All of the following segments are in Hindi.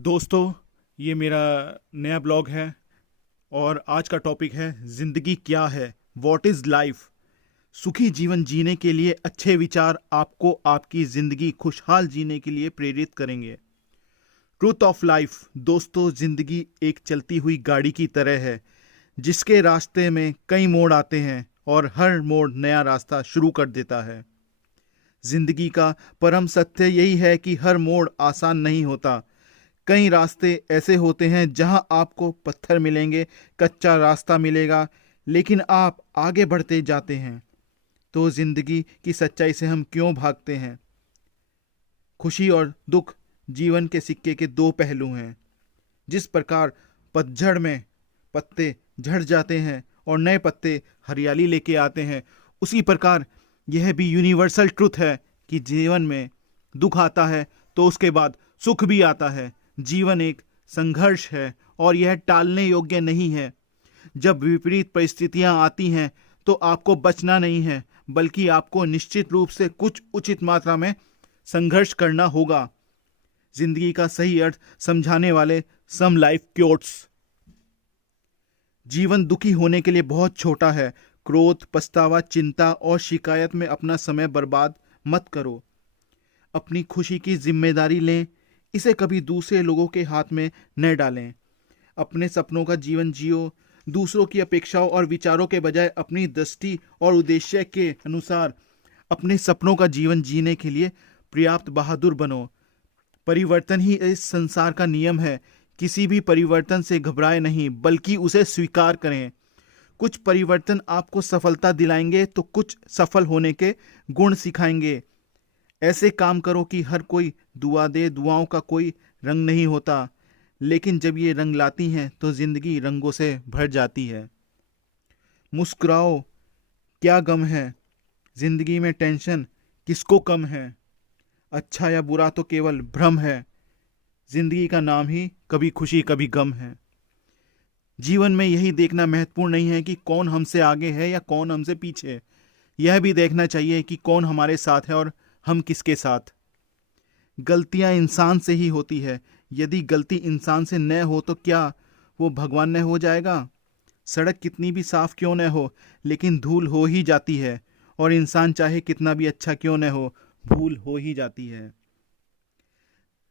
दोस्तों, ये मेरा नया ब्लॉग है और आज का टॉपिक है ज़िंदगी क्या है, व्हाट इज़ लाइफ। सुखी जीवन जीने के लिए अच्छे विचार आपको आपकी ज़िंदगी खुशहाल जीने के लिए प्रेरित करेंगे। Truth of life. दोस्तों, ज़िंदगी एक चलती हुई गाड़ी की तरह है जिसके रास्ते में कई मोड़ आते हैं और हर मोड़ नया रास्ता शुरू कर देता है। ज़िंदगी का परम सत्य यही है कि हर मोड़ आसान नहीं होता। कई रास्ते ऐसे होते हैं जहां आपको पत्थर मिलेंगे, कच्चा रास्ता मिलेगा, लेकिन आप आगे बढ़ते जाते हैं। तो जिंदगी की सच्चाई से हम क्यों भागते हैं? खुशी और दुख जीवन के सिक्के के दो पहलू हैं। जिस प्रकार पतझड़ में पत्ते झड़ जाते हैं और नए पत्ते हरियाली लेके आते हैं, उसी प्रकार यह भी यूनिवर्सल ट्रुथ है कि जीवन में दुख आता है तो उसके बाद सुख भी आता है। जीवन एक संघर्ष है और यह टालने योग्य नहीं है। जब विपरीत परिस्थितियां आती हैं तो आपको बचना नहीं है, बल्कि आपको निश्चित रूप से कुछ उचित मात्रा में संघर्ष करना होगा। जिंदगी का सही अर्थ समझाने वाले सम लाइफ क्योट्स। जीवन दुखी होने के लिए बहुत छोटा है। क्रोध, पछतावा, चिंता और शिकायत में अपना समय बर्बाद मत करो। अपनी खुशी की जिम्मेदारी लें, इसे कभी दूसरे लोगों के हाथ में न डालें। अपने सपनों का जीवन जियो। दूसरों की अपेक्षाओं और विचारों के बजाय अपनी दृष्टि और उद्देश्य के अनुसार अपने सपनों का जीवन जीने के लिए पर्याप्त बहादुर बनो। परिवर्तन ही इस संसार का नियम है। किसी भी परिवर्तन से घबराए नहीं, बल्कि उसे स्वीकार करें। कुछ परिवर्तन आपको सफलता दिलाएंगे तो कुछ सफल होने के गुण सिखाएंगे। ऐसे काम करो कि हर कोई दुआ दे। दुआओं का कोई रंग नहीं होता, लेकिन जब ये रंग लाती हैं तो जिंदगी रंगों से भर जाती है। मुस्कुराओ, क्या गम है? जिंदगी में टेंशन किसको कम है? अच्छा या बुरा तो केवल भ्रम है। जिंदगी का नाम ही कभी खुशी कभी गम है। जीवन में यही देखना महत्वपूर्ण नहीं है कि कौन हमसे आगे है या कौन हमसे पीछे। यह भी देखना चाहिए कि कौन हमारे साथ है और हम किसके साथ। गलतियां इंसान से ही होती है। यदि गलती इंसान से न हो तो क्या वो भगवान न हो जाएगा? सड़क कितनी भी साफ क्यों न हो, लेकिन धूल हो ही जाती है, और इंसान चाहे कितना भी अच्छा क्यों न हो, भूल हो ही जाती है।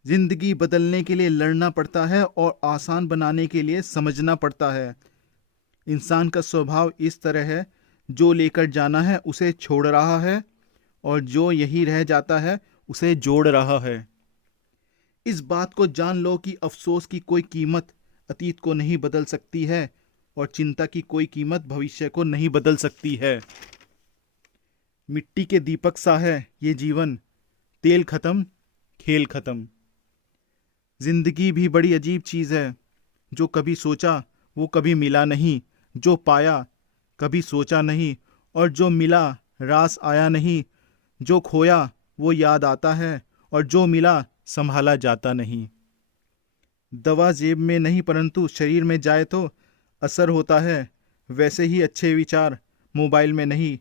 जिंदगी बदलने के लिए लड़ना पड़ता है और आसान बनाने के लिए समझना पड़ता है। इंसान का स्वभाव इस तरह है, जो लेकर जाना है उसे छोड़ रहा है और जो यही रह जाता है उसे जोड़ रहा है। इस बात को जान लो कि अफसोस की कोई कीमत अतीत को नहीं बदल सकती है और चिंता की कोई कीमत भविष्य को नहीं बदल सकती है। मिट्टी के दीपक सा है ये जीवन, तेल खत्म, खेल खत्म। जिंदगी भी बड़ी अजीब चीज है। जो कभी सोचा वो कभी मिला नहीं, जो पाया कभी सोचा नहीं, और जो मिला रास आया नहीं। जो खोया वो याद आता है और जो मिला संभाला जाता नहीं। दवा जेब में नहीं परंतु शरीर में जाए तो असर होता है। वैसे ही अच्छे विचार मोबाइल में नहीं,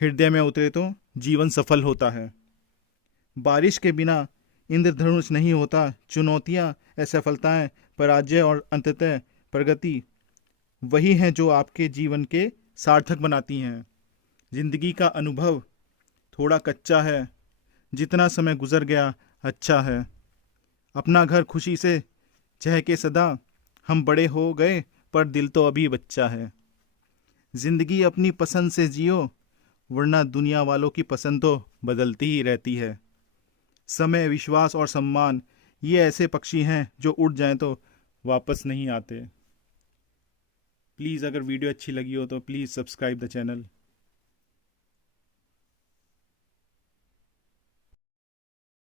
हृदय में उतरे तो जीवन सफल होता है। बारिश के बिना इंद्रधनुष नहीं होता। चुनौतियां, असफलताएं, पराजय और अंततः प्रगति वही हैं जो आपके जीवन के सार्थक बनाती हैं। जिंदगी का अनुभव थोड़ा कच्चा है, जितना समय गुजर गया अच्छा है। अपना घर खुशी से चहके सदा, हम बड़े हो गए पर दिल तो अभी बच्चा है। जिंदगी अपनी पसंद से जियो, वरना दुनिया वालों की पसंद तो बदलती ही रहती है। समय, विश्वास और सम्मान ये ऐसे पक्षी हैं जो उड़ जाएं तो वापस नहीं आते। प्लीज़ अगर वीडियो अच्छी लगी हो तो प्लीज़ सब्सक्राइब द चैनल।